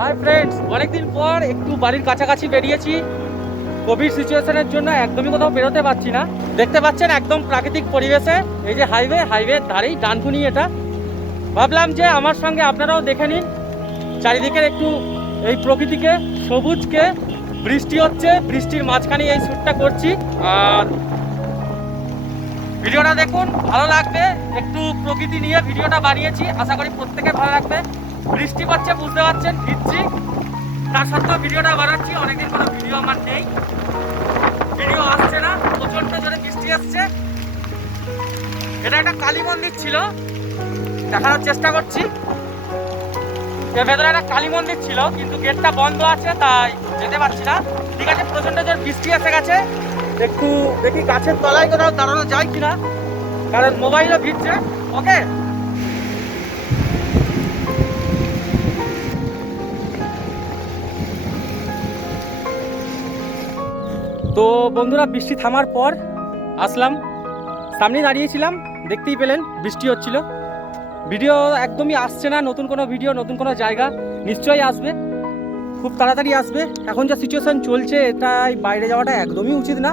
Hi friends, অনেকদিন পর একটু বাড়ির কাছাকাছি বেরিয়েছি। কোভিড সিচুয়েশনের জন্য একদমই কোথাও বেরোতে পারছি না। দেখতে পাচ্ছেন একদম প্রাকৃতিক পরিবেশে এই যে হাইওয়ের ধারেই ডানকুনি। এটা ভাবলাম যে আমার সঙ্গে আপনারাও দেখে নিন চারিদিকের একটু এই প্রকৃতিকে, সবুজকে। বৃষ্টি হচ্ছে, বৃষ্টির মাঝখানে এই শ্যুটটা করছি। আর ভিডিওটা দেখুন, ভালো লাগবে। একটু প্রকৃতি নিয়ে ভিডিওটা বানিয়েছি, আশা করি প্রত্যেকের ভালো লাগবে। বৃষ্টি পড়ছে, বুঝতে পারছেন, ভিজছি। তার সত্ত্বেও ভিডিওটা বানাচ্ছি। অনেকদিন কোনো ভিডিও আমার নেই, ভিডিও আসছে না, প্রচণ্ড জোরে বৃষ্টি আসছে। এটা একটা কালী মন্দির ছিল, দেখানোর চেষ্টা করছি। এর ভেতরে একটা কালী মন্দির ছিল, কিন্তু গেটটা বন্ধ আছে, তাই যেতে পারছি না। ঠিক আছে, প্রচণ্ড জোর বৃষ্টি এসে গেছে। একটু দেখি গাছের তলায় কোথাও দাঁড়ানো যায় কিনা, কারণ মোবাইলও ভিজছে। ওকে, তো বন্ধুরা বৃষ্টি থামার পর আসলাম, সামনে দাঁড়িয়েছিলাম, দেখতেই পেলেন বৃষ্টি হচ্ছিল। ভিডিও একদমই আসছে না, নতুন কোনো ভিডিও, নতুন কোনো জায়গা নিশ্চয়ই আসবে, খুব তাড়াতাড়ি আসবে। এখন যা সিচুয়েশন চলছে, এটাই বাইরে যাওয়াটা একদমই উচিত না,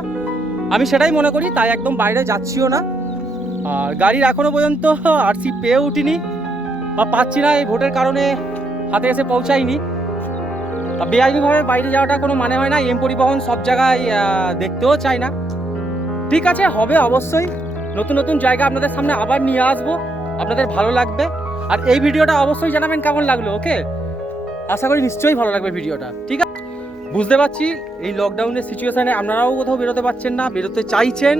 আমি সেটাই মনে করি। তাই একদম বাইরে যাচ্ছিও না। আর গাড়ির এখনও পর্যন্ত আরসি পেয়ে উঠিনি বা পাচ্ছি না, এই ভোটের কারণে হাতে এসে পৌঁছায়নি। বেআইনিভাবে বাইরে যাওয়াটা কোনো মানে হয় না। এম পরিবহন সব জায়গায় দেখতেও চাই না। ঠিক আছে, হবে অবশ্যই, নতুন নতুন জায়গা আপনাদের সামনে আবার নিয়ে আসবো, আপনাদের ভালো লাগবে। আর এই ভিডিওটা অবশ্যই জানাবেন কেমন লাগলো। ওকে, আশা করি নিশ্চয়ই ভালো লাগবে ভিডিওটা। ঠিক আছে, বুঝতে পারছি এই লকডাউনের সিচুয়েশানে আপনারাও কোথাও বেরোতে পারছেন না, বেরোতে চাইছেন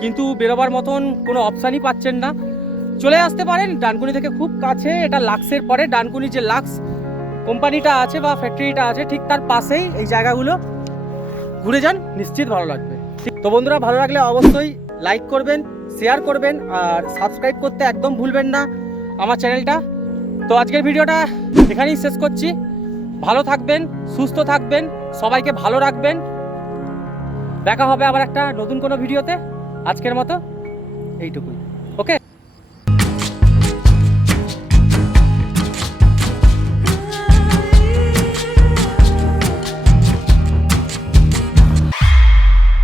কিন্তু বেরোবার মতন কোনো অপশানই পাচ্ছেন না। চলে আসতে পারেন ডানকুনি থেকে খুব কাছে, এটা লাক্সের পরে। ডানকুনি যে লাক্স কোম্পানিটা আছে বা ফ্যাক্টরিটা আছে ঠিক তার পাশেই এই জায়গাগুলো, ঘুরে যান, নিশ্চিত ভালো লাগবে। তো বন্ধুরা, ভালো লাগলে অবশ্যই লাইক করবেন, শেয়ার করবেন আর সাবস্ক্রাইব করতে একদম ভুলবেন না আমার চ্যানেলটা। তো আজকের ভিডিওটা এখানেই শেষ করছি। ভালো থাকবেন, সুস্থ থাকবেন, সবাইকে ভালো রাখবেন। দেখা হবে আবার একটা নতুন কোনো ভিডিওতে। আজকের মতো এইটুকুই। ওকে।